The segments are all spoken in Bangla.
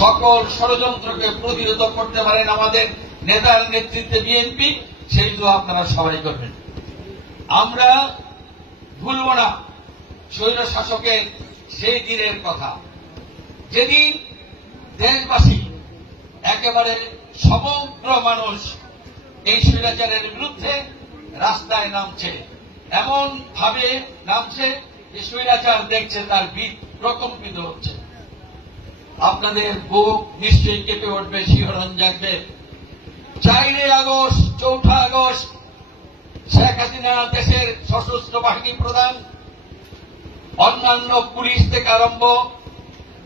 সকল ষড়যন্ত্রকে প্রতিরোধ করতে পারেন আমাদের নেতার নেতৃত্বে বিএনপি, সেই দোয়া আপনারা সবাই করবেন। আমরা ভুলব না স্বৈর শাসকের সেই দিনের কথা, যেদিন দেশবাসী একেবারে সমগ্র মানুষ এই স্বৈরাচারের বিরুদ্ধে রাস্তায় নামছে, এমন ভাবে নামছে যে স্বৈরাচার দেখছে তার ভিত প্রকম্পিত হচ্ছে। আপনাদের বুক নিশ্চয়ই কেঁপে উঠবে, শিহরণ জাগবে। 4 আগস্ট 4 আগস্ট শেখ হাসিনা দেশের সশস্ত্র বাহিনী প্রধান, অন্যান্য পুলিশ থেকে আরম্ভ,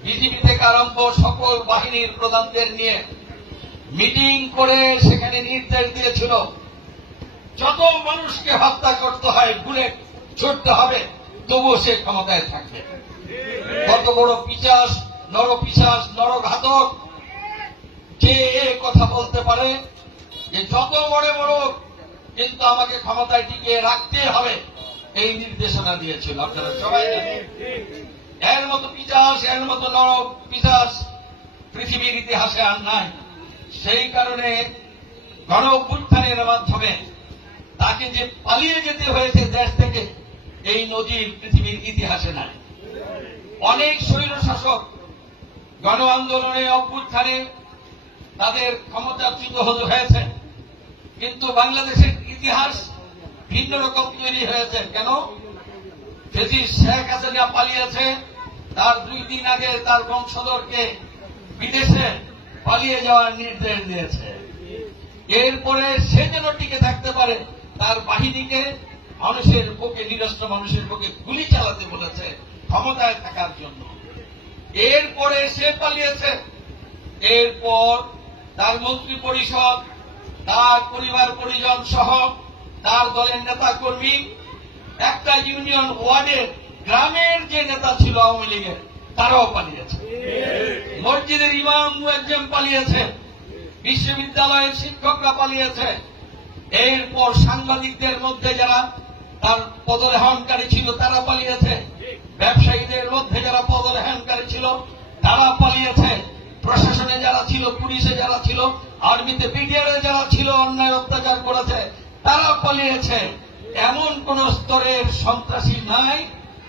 বিজিবি থেকে আরম্ভ সকল বাহিনীর প্রধানদের নিয়ে মিটিং করে সেখানে নির্দেশ দিয়েছিল যত মানুষকে হত্যা করতে হয়, বুলেট ছুটতে হবে, তবুও সে ক্ষমতায় থাকবে। কত বড় পিশাচ, নরপিশাচ, নরঘাতক যে কথা বলতে পারে যে যত বড় বড় কিন্তু আমাকে ক্ষমতায় টিকিয়ে রাখতে হবে, এই নির্দেশনা দিয়েছিল। আপনারা সবাই জানেন এর মতো পিশাচ, এর মতো নরপিশাচ পৃথিবীর ইতিহাসে আর নাই। সেই কারণে গণ অভ্যুত্থানের মাধ্যমে তাকে যে পালিয়ে যেতে হয়েছে দেশ থেকে, এই নজির পৃথিবীর ইতিহাসে নাই। অনেক স্বৈর শাসক গণ আন্দোলনে অভ্যুত্থানে তাদের ক্ষমতাচ্যুত হয়েছে, কিন্তু বাংলাদেশের ইতিহাস ভিন্ন রকম তৈরি হয়েছে। কেন? যদি শেখ হাসিনা পালিয়েছে, তার 2 দিন আগে তার বংশধরকে বিদেশে পালিয়ে যাওয়ার নির্দেশ দিয়েছে। এরপরে সে যেন টিকে থাকতে পারে, তার বাহিনীকে মানুষের বুকে, নিরস্ত্র মানুষের বুকে গুলি চালাতে বলেছে ক্ষমতায় থাকার জন্য। এরপরে সে পালিয়েছে, এরপর তার মন্ত্রী পরিষদ, তার পরিবার পরিজন সহ তার দলের নেতা কর্মী, একটা ইউনিয়ন ওয়ার্ডের গ্রামের যে নেতা ছিল আওয়ামী লীগের, তারাও পালিয়েছে। মসজিদের ইমাম মুয়াজ্জিম পালিয়েছে, বিশ্ববিদ্যালয়ের শিক্ষকরা পালিয়েছে। এরপর সাংবাদিকদের মধ্যে যারা তার পদলেহনকারী ছিল তারা পালিয়েছে, ব্যবসায়ীদের মধ্যে যারা পদলেহনকারী ছিল তারা পালিয়েছে, প্রশাসনে যারা ছিল, পুলিশে যারা ছিল, আর্মিতে, বিডিআরে যারা ছিল, অন্যায় অত্যাচার করেছে তারা পালিয়েছে। এমন কোন স্তরের সন্ত্রাসী নাই,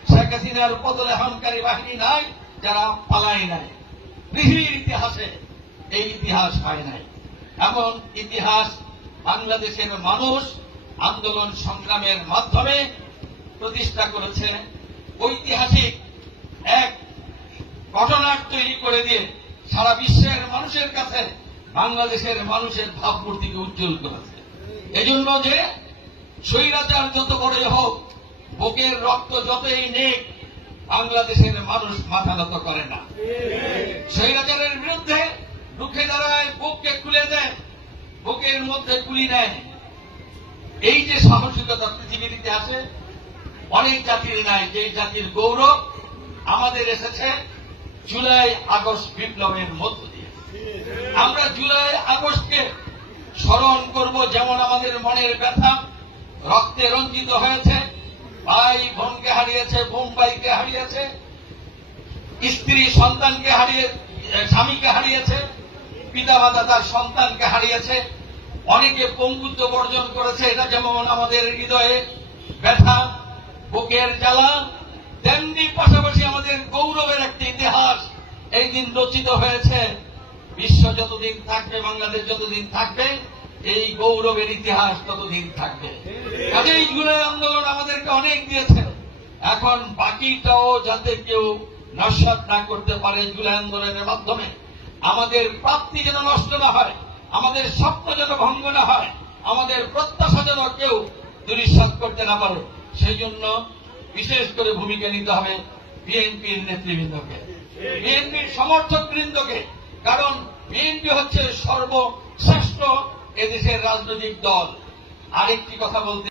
শেখ হাসিনার পদলেহনকারী বাহিনী নাই যারা পালায় নাই। পৃথিবীর ইতিহাসে এই ইতিহাস হয় নাই। এমন ইতিহাস বাংলাদেশের মানুষ আন্দোলন সংগ্রামের মাধ্যমে প্রতিষ্ঠা করেছে। ঐতিহাসিক এক ঘটনার তৈরি করে দিয়ে সারা বিশ্বের মানুষের কাছে বাংলাদেশের মানুষের ভাবমূর্তিকে উজ্জ্বল করেছে। এজন্য যে স্বৈরাচার যত বড় হোক, বুকের রক্ত যতই নেক, বাংলাদেশের মানুষ মাথা নত করে না। স্বৈরাচারের বিরুদ্ধে রুখে দাঁড়ায়, বুককে খুলে দেয়, বুকের মধ্যে গুলি নেয়। এই যে সাহসিকতা পৃথিবীর ইতিহাসে অনেক জাতির নাই। যে জাতির গৌরব আমাদের এসেছে জুলাই আগস্ট বিপ্লবের মধ্য দিয়ে। আমরা জুলাই আগস্টকে স্মরণ করব, যেমন আমাদের মনের ব্যথা রক্তে রঞ্জিত হয়েছে। ভাই বোনকে হারিয়েছে, বোম্বাইকে হারিয়েছে, স্ত্রী সন্তানকে হারিয়ে, স্বামীকে হারিয়েছে, পিতা মাতা তার সন্তানকে হারিয়েছে, অনেকে পঙ্গুত্ব বর্জন করেছে। এটা যেমন আমাদের হৃদয়ে ব্যথা, বুকের জ্বালা, তেমনি পাশাপাশি আমাদের গৌরবের একটি ইতিহাস এই দিন রচিত হয়েছে। বিশ্ব যতদিন থাকবে, বাংলাদেশ যতদিন থাকবে, এই গৌরবের ইতিহাস ততদিন থাকবে। কাজেই জুলাই আন্দোলন আমাদেরকে অনেক দিয়েছে। এখন বাকিটাও যাতে কেউ নস্যাৎ না করতে পারে জুলাই আন্দোলনের মাধ্যমে, আমাদের প্রাপ্তি যেন নষ্ট না হয়, আমাদের স্বপ্ন যেন ভঙ্গ না হয়, আমাদের প্রত্যাশা যেন কেউ দুরিশ্বাস করতে না পারে, সেই জন্য বিশেষ করে ভূমিকা নিতে হবে বিএনপির নেতৃবৃন্দকে, বিএনপির সমর্থক বৃন্দকে। কারণ বিএনপি হচ্ছে সর্বশ্রেষ্ঠ এদেশের রাজনৈতিক দল। আরেকটি কথা বলতে